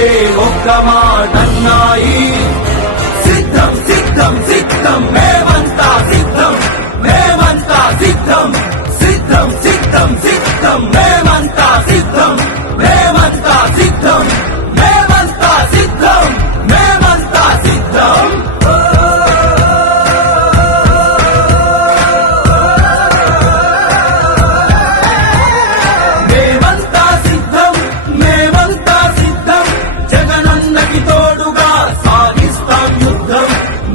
ఒకే ఒక్క మాటన్నాయి, సిద్ధం సిద్ధం సిద్ధం మేమంతా సిద్ధం, మేమంతా సిద్ధం, సిద్ధం సిద్ధం సిద్ధం మేమంతా సిద్ధం, మేమంతా సిద్ధం, మేమంతా సిద్ధం, మేమంతా సిద్ధం. మేమంతా సిద్ధం, మేమంతా సిద్ధం, జగనన్నకి తోడుగా సాగిస్తాం యుద్ధం.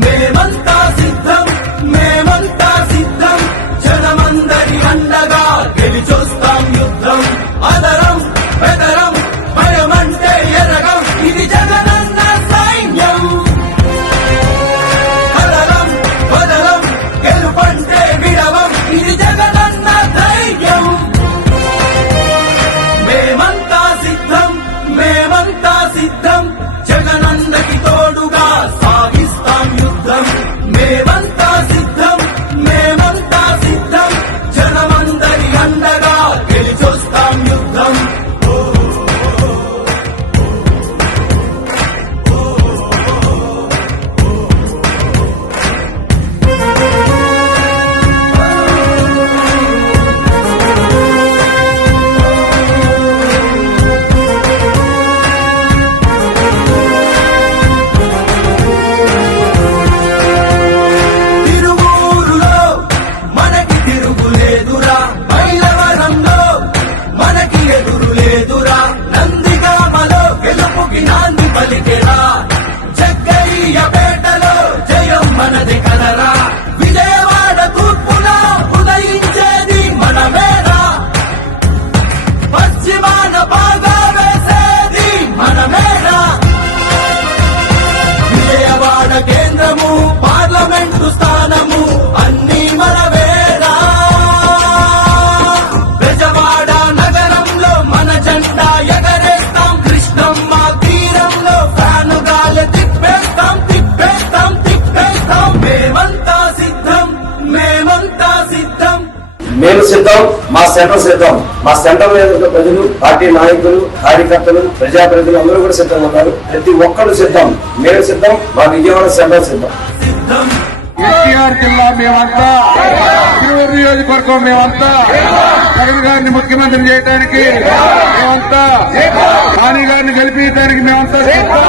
మేమంతా సిద్ధం, మేమంతా సిద్ధం, జనమందరి అండగా గెలిచొస్తాం యుద్ధం. అదరం బెదరం భయమంటే ఎరగం, ఇది జగనన్న సైన్యం. అదరం బదరం గెలుపంటే విడవం, ఇది జగనన్న ధైర్యం. మేమంతా సిద్ధం, మేమంతా సిద్ధం, జగనన్నకి తోడుగా సాగిస్తాం యుద్ధం. మేమంతా సిద్ధం, మేమంతా సిద్ధం, జనమందరి అండగా గెలిచొస్తాం యుద్ధం. తిరువూరులో మనకి తిరుగులేదురా, మైలవరంలో మనకి ఎదురు లేదురా, నందిగామలో గెలుపుకి నాంది పలికెరా, జగ్గయ్యపేటలో జయం మనది కదరా, విజయవాడ తూర్పులో ఉదయించేది మనమేరా, పశ్చిమాన బాగా వేసేది మనమేరా, విజయవాడ కేంద్రము పార్లమెంటు స్థానము అన్నీ మనవేరా, బెజవాడ నగరంలో మన జెండా ఎగరేస్తాం, కృష్ణమ్మ తీరంలో ఫ్యాను గాలి తిప్పేస్తాం, తిప్పేస్తాం, తిప్పేస్తాం. మేమంతా సిద్ధం, మేమంతా సిద్ధం. మేము సిద్ధం, మా సెంటర్ సిద్ధం. మా సెంటర్ మీద ప్రజలు, పార్టీ నాయకులు, కార్యకర్తలు, ప్రజాప్రతినిధులు అందరూ కూడా సిద్ధంగా ఉన్నారు. ప్రతి ఒక్కరు సిద్ధం. మేము సిద్ధం, మా విజయవాడ సెంటర్ సిద్ధం. సిద్ధం ఎన్టీఆర్ జిల్లా మేమంతా, తిరువూరు నియోజకవర్గం మేమంతా, జగన్ గారిని ముఖ్యమంత్రి చేయడానికి మేమంతా, నాని గారిని గెలిపించడానికి మేమంతా సిద్ధం.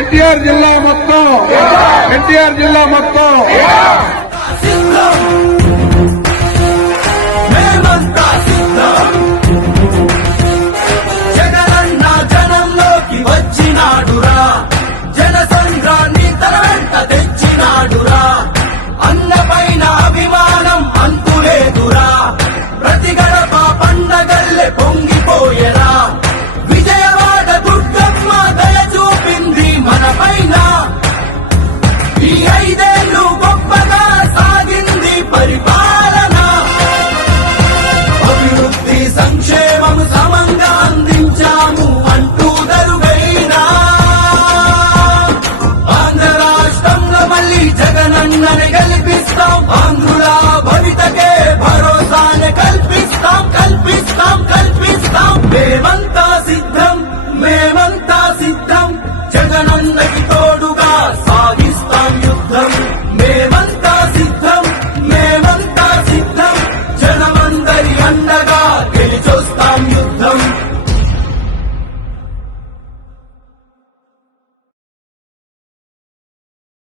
ఎన్టీఆర్ జిల్లా మొత్తం, ఎన్టీఆర్ జిల్లా మొత్తం